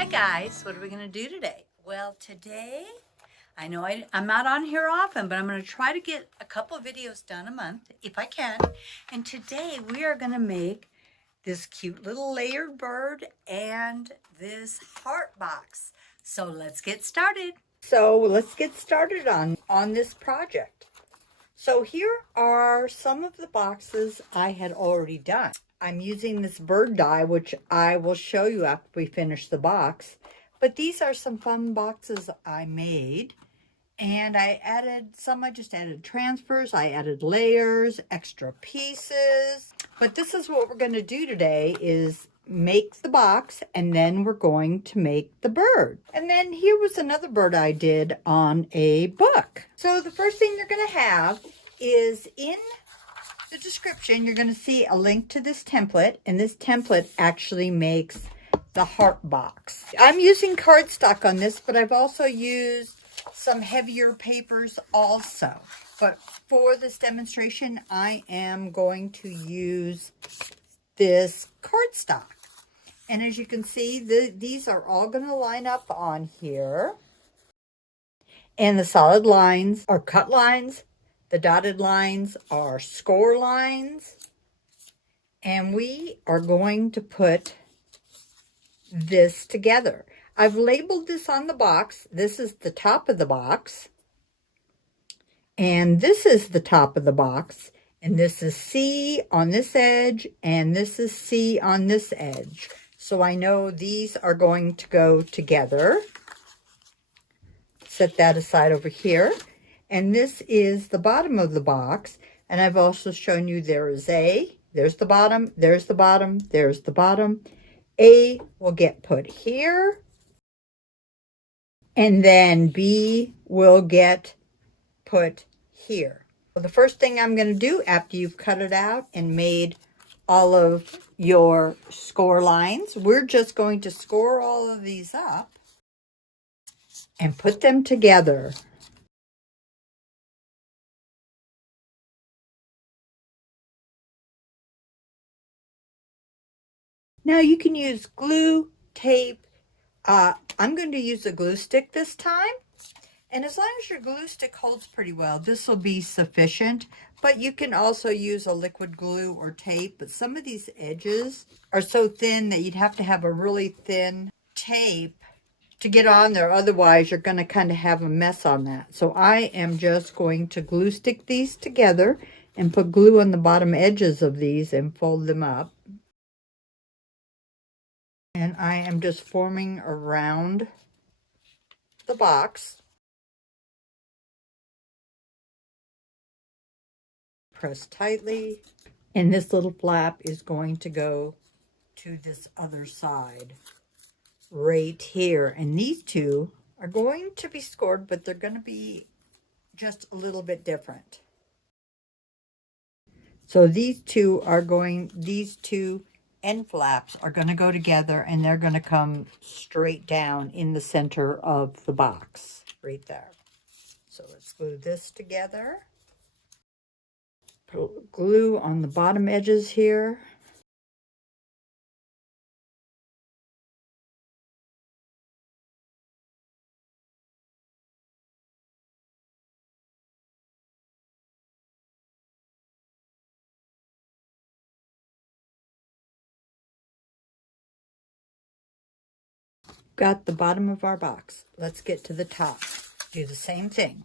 Hi guys, what are we going to do today? Well, today, I know I'm not on here often, but I'm going to try to get a couple of videos done a month if I can. And today we are going to make this cute little layered bird and this heart box. So let's get started. On this project. So here are some of the boxes I had already done. I'm using this bird die, which I will show you after we finish the box. But these are some fun boxes I made. And I just added transfers, I added layers, extra pieces. But this is what we're going to do today is make the box, and then we're going to make the bird. And then here was another bird I did on a book. So the first thing you're going to have is in the description, you're going to see a link to this template, and this template actually makes the heart box. I'm using cardstock on this, but I've also used some heavier papers also. But for this demonstration, I am going to use this cardstock. And as you can see, these are all going to line up on here. And the solid lines are cut lines. The dotted lines are score lines. And we are going to put this together. I've labeled this on the box. This is the top of the box. And this is the top of the box. And this is C on this edge. And this is C on this edge. So I know these are going to go together. Set that aside over here. And this is the bottom of the box. And I've also shown you there's the bottom, there's the bottom, there's the bottom. A will get put here. And then B will get put here. Well, the first thing I'm going to do after you've cut it out and made all of your score lines, we're just going to score all of these up and put them together. Now you can use glue, tape. I'm going to use a glue stick this time. And as long as your glue stick holds pretty well, this will be sufficient. But you can also use a liquid glue or tape. But some of these edges are so thin that you'd have to have a really thin tape to get on there. Otherwise, you're going to kind of have a mess on that. So I am just going to glue stick these together and put glue on the bottom edges of these and fold them up. And I am just forming around the box. Press tightly. And this little flap is going to go to this other side right here. And these two are going to be scored, but they're going to be just a little bit different. So these two end flaps are going to go together, and they're going to come straight down in the center of the box right there. So let's glue this together. Put glue on the bottom edges here. Got the bottom of our box. Let's get to the top. Do the same thing.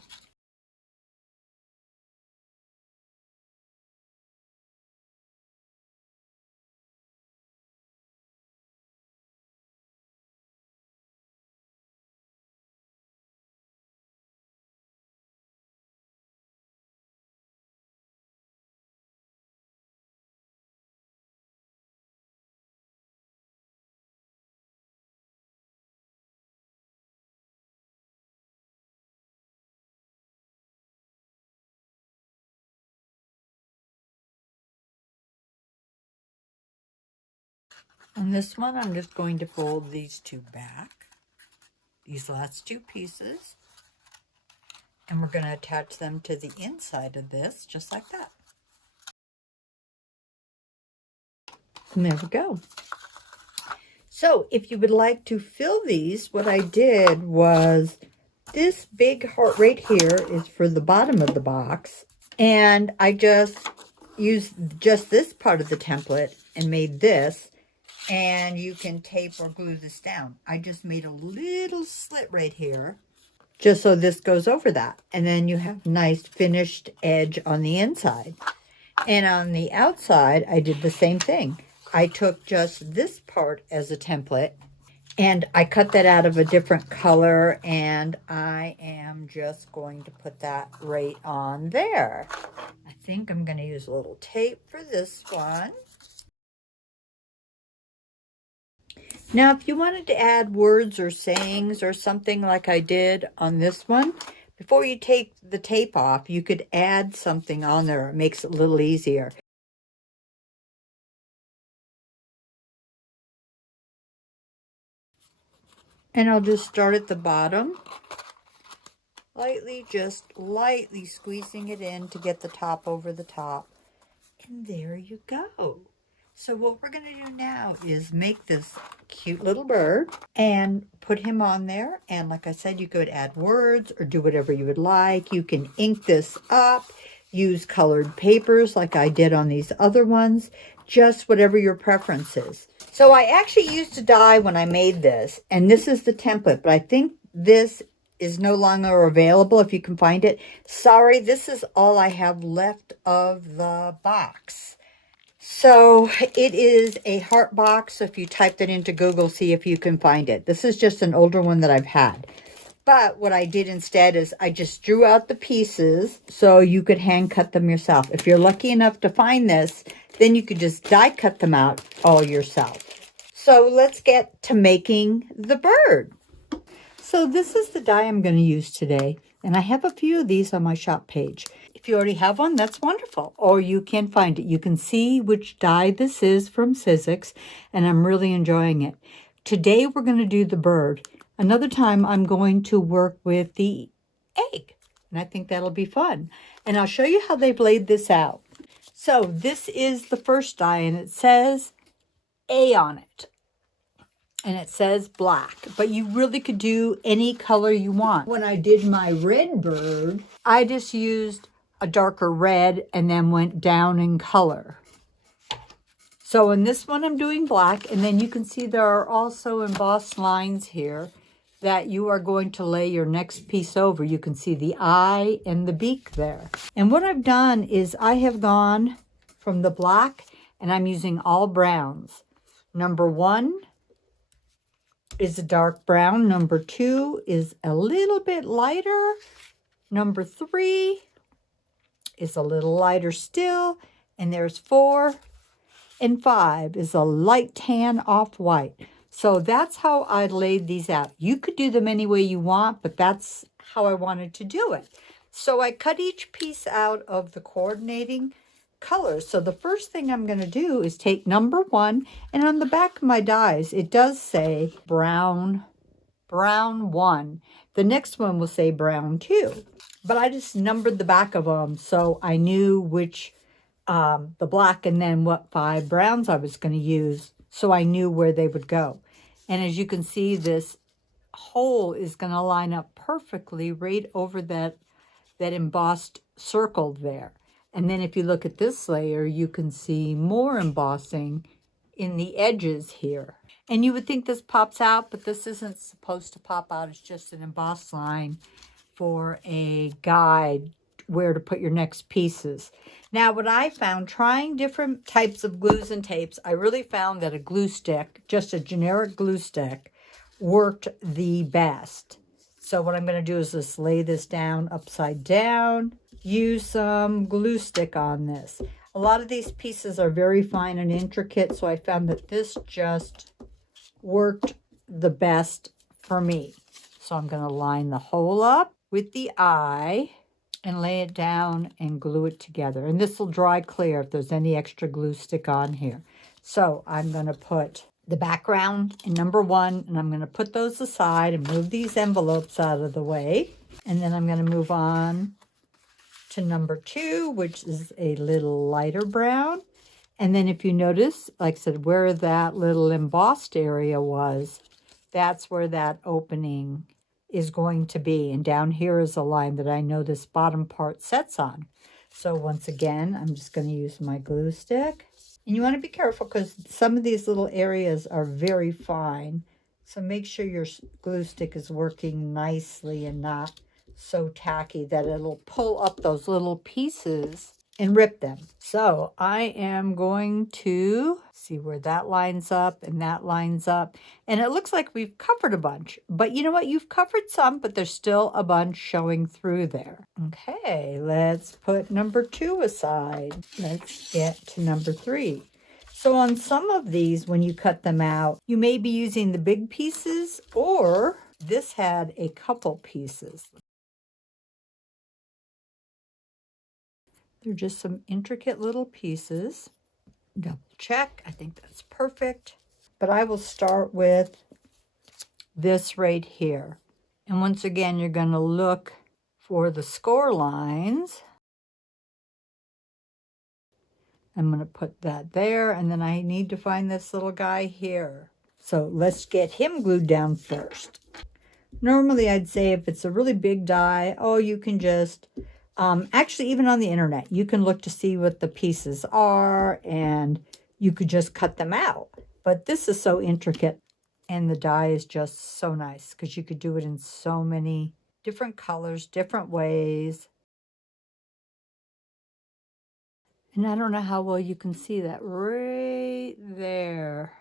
On this one, I'm just going to fold these two back, these last two pieces, and we're going to attach them to the inside of this, just like that. And there we go. So if you would like to fill these, what I did was this big heart right here is for the bottom of the box. And I just used just this part of the template and made this. And you can tape or glue this down. I just made a little slit right here, just so this goes over that. And then you have nice finished edge on the inside. And on the outside, I did the same thing. I took just this part as a template, and I cut that out of a different color, and I am just going to put that right on there. I think I'm going to use a little tape for this one. Now, if you wanted to add words or sayings or something like I did on this one, before you take the tape off, you could add something on there. It makes it a little easier. And I'll just start at the bottom, just lightly squeezing it in to get the top over the top. And there you go. So what we're going to do now is make this cute little bird and put him on there. And like I said, you could add words or do whatever you would like. You can ink this up, use colored papers like I did on these other ones, just whatever your preference is. So I actually used a die when I made this, and this is the template, but I think this is no longer available if you can find it. Sorry, this is all I have left of the box. So it is a heart box. So if you type that into Google, see if you can find it. This is just an older one that I've had. But what I did instead is I just drew out the pieces so you could hand cut them yourself. If you're lucky enough to find this, then you could just die cut them out all yourself. So let's get to making the bird. So this is the die I'm going to use today. And I have a few of these on my shop page. If you already have one, that's wonderful. Or you can find it. You can see which die this is from Sizzix, and I'm really enjoying it. Today we're going to do the bird. Another time I'm going to work with the egg, and I think that'll be fun. And I'll show you how they've laid this out. So this is the first die, and it says A on it. And it says black, but you really could do any color you want. When I did my red bird, I just used a darker red and then went down in color. So in this one, I'm doing black, and then you can see there are also embossed lines here that you are going to lay your next piece over. You can see the eye and the beak there. And what I've done is I have gone from the black, and I'm using all browns. Number 1 is a dark brown. Number 2 is a little bit lighter. Number 3 is a little lighter still. And there's 4 and 5 is a light tan off-white. So that's how I laid these out. You could do them any way you want, but that's how I wanted to do it. So I cut each piece out of the coordinating colors. So the first thing I'm going to do is take number 1, and on the back of my dies, it does say brown 1. The next one will say brown 2. But I just numbered the back of them so I knew which, the black and then what 5 browns I was going to use, so I knew where they would go. And as you can see, this hole is going to line up perfectly right over that embossed circle there. And then if you look at this layer, you can see more embossing in the edges here. And you would think this pops out, but this isn't supposed to pop out. It's just an embossed line for a guide where to put your next pieces. Now, what I found, trying different types of glues and tapes, I really found that a glue stick, just a generic glue stick, worked the best. So what I'm going to do is just lay this down upside down, use some glue stick on this. A lot of these pieces are very fine and intricate, so I found that this just worked the best for me. So I'm going to line the hole up with the eye and lay it down and glue it together. And this will dry clear if there's any extra glue stick on here. So I'm going to put the background in number 1, and I'm going to put those aside and move these envelopes out of the way. And then I'm going to move on to number 2, which is a little lighter brown. And then if you notice, like I said, where that little embossed area was, that's where that opening is going to be. And down here is a line that I know this bottom part sets on. So once again, I'm just going to use my glue stick. And you want to be careful because some of these little areas are very fine. So make sure your glue stick is working nicely and not so tacky that it'll pull up those little pieces and rip them. So I am going to see where that lines up and that lines up. And it looks like we've covered a bunch. But you know what? You've covered some, but there's still a bunch showing through there. Okay, let's put number 2 aside. Let's get to number 3. So on some of these, when you cut them out, you may be using the big pieces, or this had a couple pieces. They're just some intricate little pieces. Double check. I think that's perfect. But I will start with this right here. And once again, you're going to look for the score lines. I'm going to put that there, and then I need to find this little guy here. So let's get him glued down first. Normally, I'd say if it's a really big die, oh, you can just, actually, even on the internet, you can look to see what the pieces are, and you could just cut them out. But this is so intricate, and the die is just so nice because you could do it in so many different colors, different ways. And I don't know how well you can see that right there.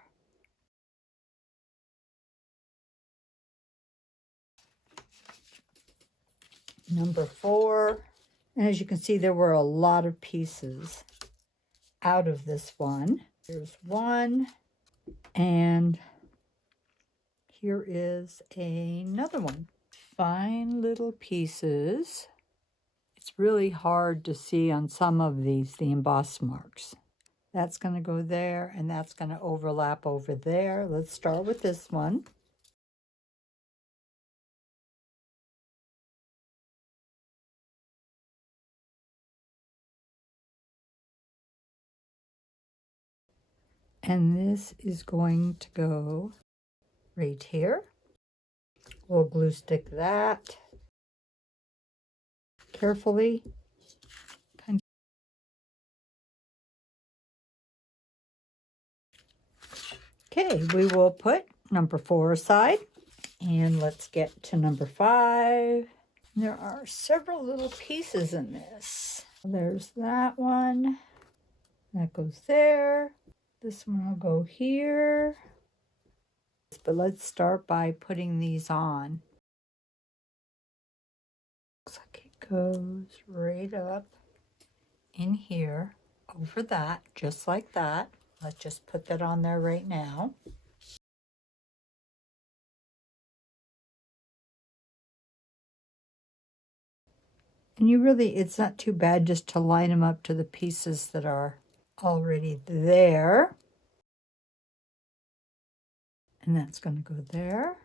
Number 4. And as you can see, there were a lot of pieces out of this one. Here's one, and here is another one. Fine little pieces. It's really hard to see on some of these, the embossed marks. That's going to go there, and that's going to overlap over there. Let's start with this one. And this is going to go right here. We'll glue stick that carefully. Okay, we will put number 4 aside. And let's get to number 5. There are several little pieces in this. There's that one. That goes there. This one will go here. But let's start by putting these on. Looks like it goes right up in here, over that, just like that. Let's just put that on there right now. And you really, it's not too bad just to line them up to the pieces that are already there. And that's going to go there.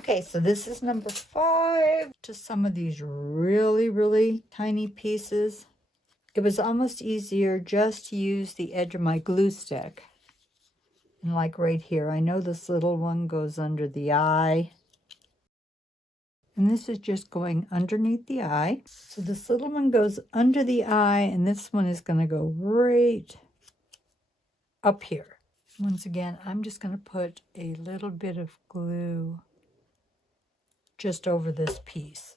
Okay, so this is number 5. To some of these really, really tiny pieces. It was almost easier just to use the edge of my glue stick. And like right here, I know this little one goes under the eye. And this is just going underneath the eye. So this little one goes under the eye, and this one is going to go right up here. Once again, I'm just going to put a little bit of glue just over this piece.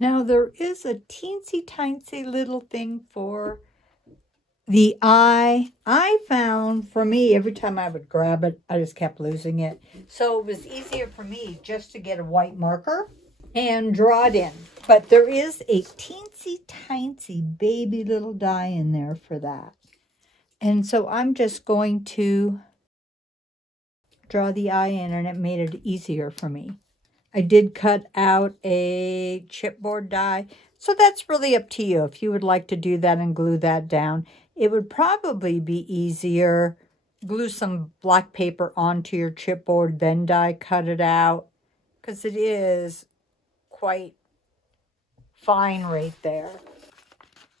Now there is a teensy tiny little thing for the eye. I found, for me, every time I would grab it, I just kept losing it. So it was easier for me just to get a white marker and draw it in. But there is a teensy tiny baby little die in there for that. And so I'm just going to draw the eye in, and it made it easier for me. I did cut out a chipboard die, so that's really up to you. If you would like to do that and glue that down, it would probably be easier. Glue some black paper onto your chipboard, then die cut it out, because it is quite fine right there.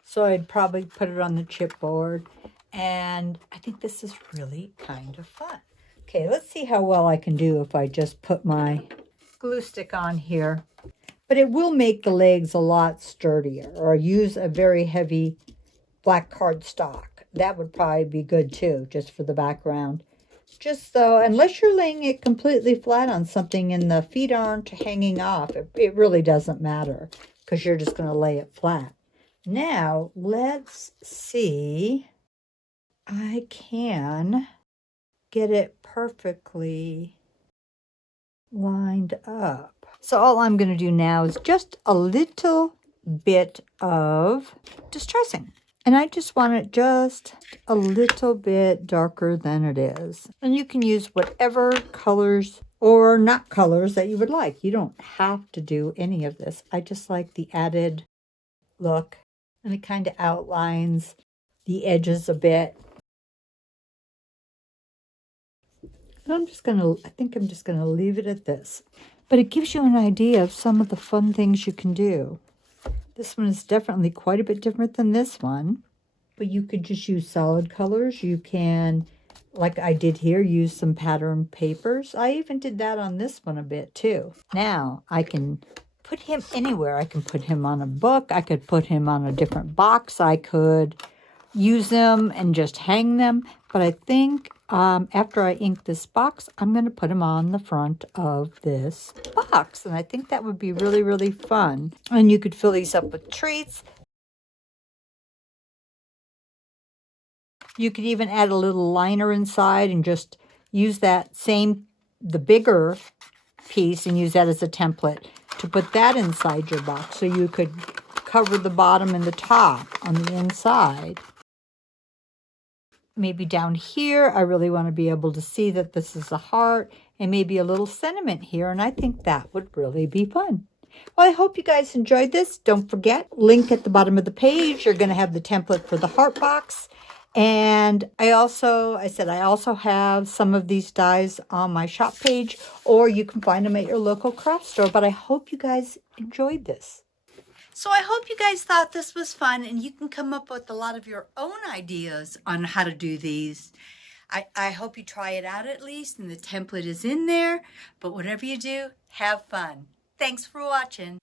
So I'd probably put it on the chipboard. And I think this is really kind of fun. Okay, let's see how well I can do if I just put my glue stick on here. But it will make the legs a lot sturdier, or use a very heavy black cardstock. That would probably be good too, just for the background. Just so, unless you're laying it completely flat on something and the feet aren't hanging off, it really doesn't matter because you're just going to lay it flat. Now, let's see. I can get it perfectly lined up. So all I'm going to do now is just a little bit of distressing. And I just want it just a little bit darker than it is. And you can use whatever colors or not colors that you would like. You don't have to do any of this. I just like the added look. And it kind of outlines the edges a bit. And I think I'm just going to leave it at this. But it gives you an idea of some of the fun things you can do. This one is definitely quite a bit different than this one. But you could just use solid colors. You can, like I did here, use some pattern papers. I even did that on this one a bit too. Now I can put him anywhere. I can put him on a book. I could put him on a different box. I could use them and just hang them. But I think after I ink this box, I'm going to put him on the front of this box. And I think that would be really, really fun. And you could fill these up with treats. You could even add a little liner inside and just use the bigger piece and use that as a template to put that inside your box. So you could cover the bottom and the top on the inside. Maybe down here, I really want to be able to see that this is a heart and maybe a little sentiment here. And I think that would really be fun. Well, I hope you guys enjoyed this. Don't forget, link at the bottom of the page. You're going to have the template for the heart box. And I also have some of these dies on my shop page, or you can find them at your local craft store. But I hope you guys enjoyed this. So I hope you guys thought this was fun, and you can come up with a lot of your own ideas on how to do these. I hope you try it out at least, and the template is in there. But whatever you do, have fun. Thanks for watching.